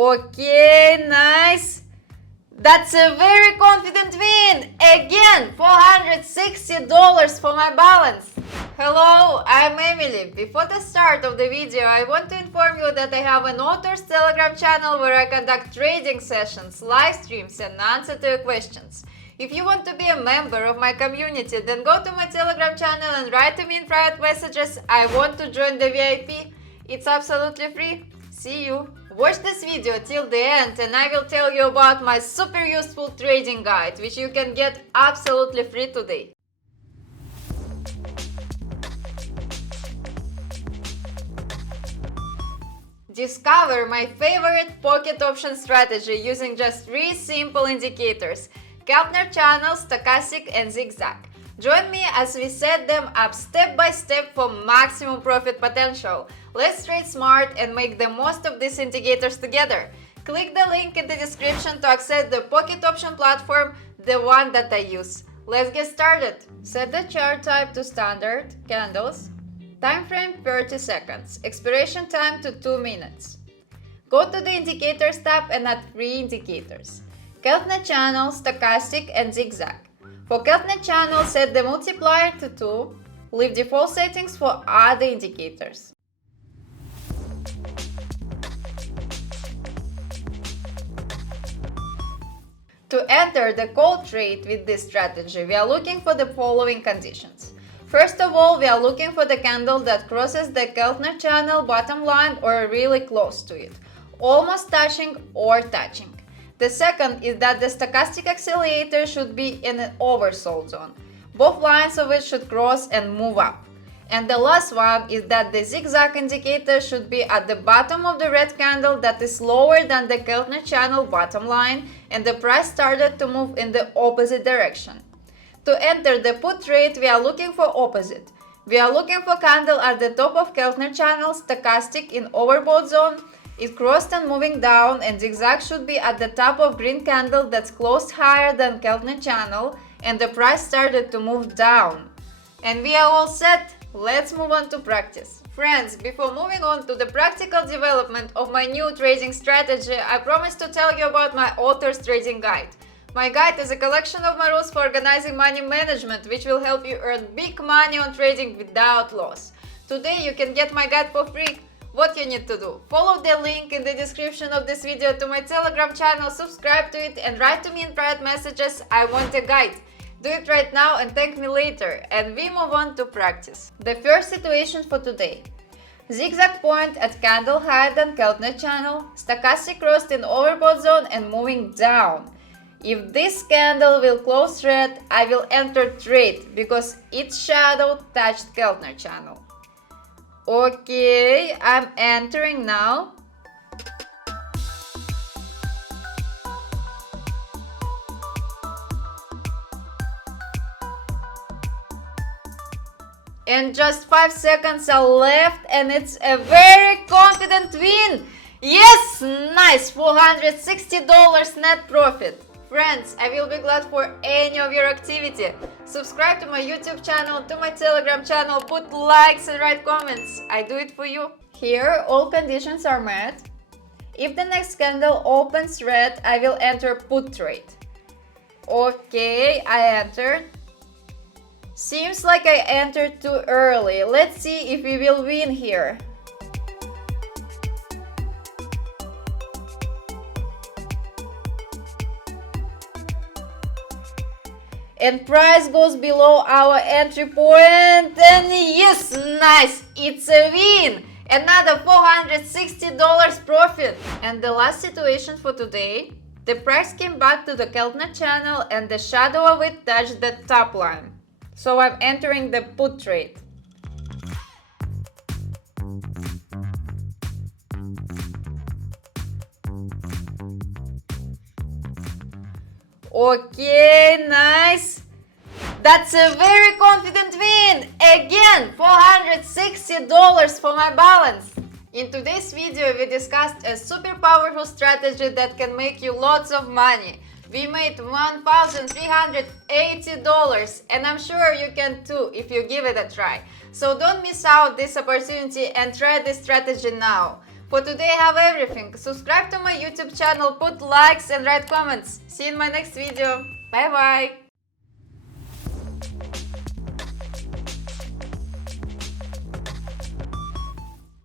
Okay, nice. That's a very confident win. Again, $460 for my balance. Hello, I'm Emily. Before the start of the video, I want to inform you that I have an author's Telegram channel where I conduct trading sessions, live streams, and answer to your questions. If you want to be a member of my community, then go to my Telegram channel and write to me in private messages, I want to join the VIP. It's absolutely free. See you. Watch this video till the end and I will tell you about my super useful trading guide, which you can get absolutely free today. Discover my favorite pocket option strategy using just 3 simple indicators: Keltner channel, stochastic, and Zig Zag. Join me as we set them up step by step for maximum profit potential. Let's trade smart and make the most of these indicators together. Click the link in the description to access the pocket option platform, the one that I use. Let's get started. Set the chart type to standard, candles. Time frame 30 seconds. Expiration time to 2 minutes. Go to the Indicators tab and add 3 indicators: Keltner channel, stochastic, and Zig Zag. For Keltner channel, set the multiplier to 2. Leave default settings for other indicators. To enter the call trade with this strategy, we are looking for the following conditions. First of all, we are looking for the candle that crosses the Keltner channel bottom line or really close to it, almost touching or touching. The second is that the stochastic accelerator should be in an oversold zone. Both lines of it should cross and move up. And the last one is that the Zig Zag indicator should be at the bottom of the red candle that is lower than the Keltner channel bottom line and the price started to move in the opposite direction. To enter the put trade, we are looking for opposite. We are looking for candle at the top of Keltner channel, stochastic in overbought zone. It crossed and moving down, and zigzag should be at the top of green candle that's closed higher than Keltner channel and the price started to move down. And we are all set. Let's move on to practice. Friends, before moving on to the practical development of my new trading strategy, I promised to tell you about my author's trading guide. My guide is a collection of my rules for organizing money management, which will help you earn big money on trading without loss. Today you can get my guide for free. What you need to do: follow the link in the description of this video to my Telegram channel, subscribe to it and write to me in private messages, I want a guide. Do it right now and thank me later, and we move on to practice. The first situation for today: zigzag point at candle higher than Keltner channel, stochastic crossed in overbought zone and moving down. If this candle will close red, I will enter trade because its shadow touched Keltner channel. Okay, I'm entering now. And just 5 seconds are left and it's a very confident win. Yes, nice, $460 net profit. Friends, I will be glad for any of your activity. Subscribe to my YouTube channel, to my Telegram channel, put likes and write comments. I do it for you. Here, all conditions are met. If the next candle opens red, I will enter put trade. Okay, I entered. Seems like I entered too early. Let's see if we will win here. And price goes below our entry point, and yes, nice, it's a win! Another $460 profit. And the last situation for today: the price came back to the Keltner channel and the shadow of it touched the top line. So I'm entering the put trade. Okay, nice. That's a very confident win. Again, $460 for my balance. In today's video, we discussed a super powerful strategy that can make you lots of money. We made $1,380 and I'm sure you can too if you give it a try. So don't miss out this opportunity and try this strategy now. For today I have everything. Subscribe to my YouTube channel, put likes and write comments. See you in my next video. Bye bye.